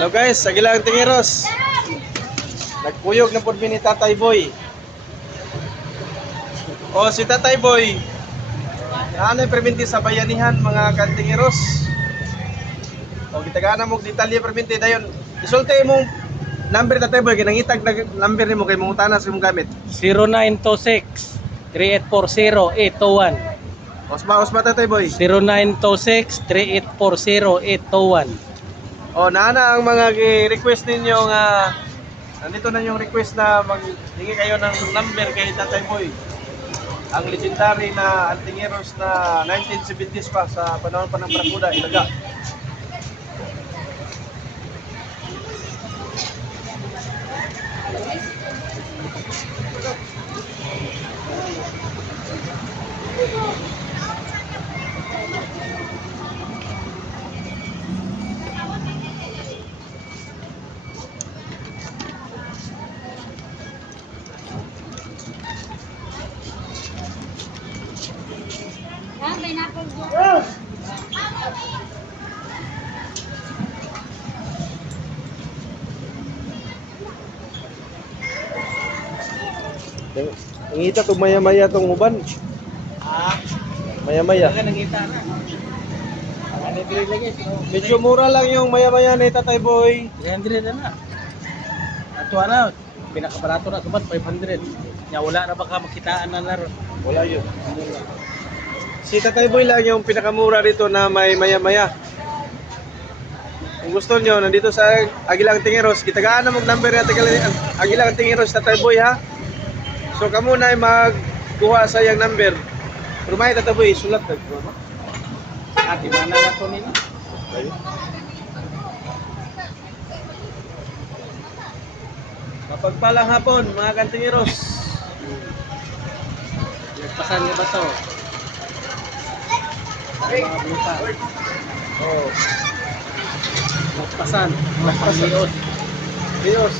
Hello guys, Agilang Tingiros. Nagpuyog na po ni Tatay Boy. O si Tatay Boy, ano perminti sa bayanihan mga kantingiros. O gitagana mo detalye perminti dayon. Isulti imong number Tatay Boy kinangitag na number nimo kay mong utana sa imong gamit. 0926 3840 Osma Tatay Boy. 0926 3840 O naana ang mga request ninyo nga nandito na yung request na maghingi kayo ng number kay Tatay Boy. Ang legendary na Antingeros na 1970s pa sa panahon pa ng Bracuda, Ilaga. Ngita to maya-maya tong uban. Maya-maya. Nangita na. Medyo mura lang yung maya-maya ni Tatay Boy. 300 na. Ato na, pinakabarato na sumat 500. Nya wala na baka makitaan na laro. Wala yun. Si Tatay Boy lang yung pinakamura dito na may maya-maya. Kung gusto nyo, nandito sa Agilang Tingiros, kitagaan na mag-number na Agilang Tingiros, Tatay Boy ha. So kamo na ay magkuha sa iyang number. Pero may Tatay Boy, sulat na. Ati mana na to nila. Mapagpalang hapon, mga kantingiros. Nagpasan niya ba to? Mga buta. Oh, Nagpasan. Nagpasiot. Dios.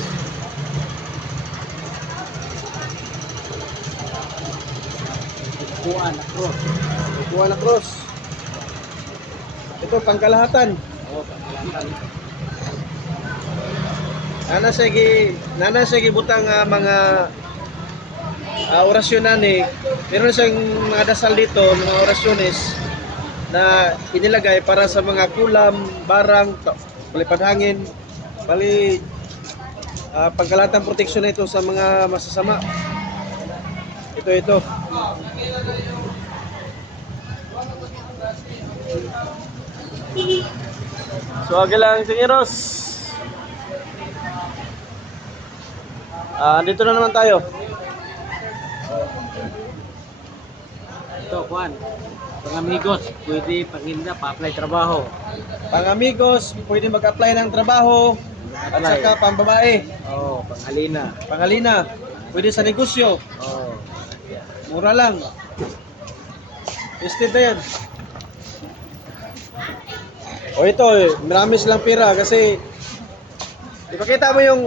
Kuan ako. Kuha na cross. Ito, pangkalahatan. Oh, pagkalantan. Nana siya gibutang mga orasyonan eh. Meron siyang mga dasal dito, mga orasyones na inilagay para sa mga kulam, barang, palipad hangin, bali pangkalatang proteksyon na ito sa mga masasama. Ito. So, Agilang Tingiros. Dito na naman tayo. Ito, kuan. Pang-amigos, pwede panginda, pa-apply trabaho. Pang-amigos, pwede mag-apply ng trabaho. At Apply. saka pang-babae, Oh, pang-alina. pang-alina, pwede sa negosyo. Oh. Mura lang. Estate na yan. O ito, marami silang pera kasi ipakita mo yung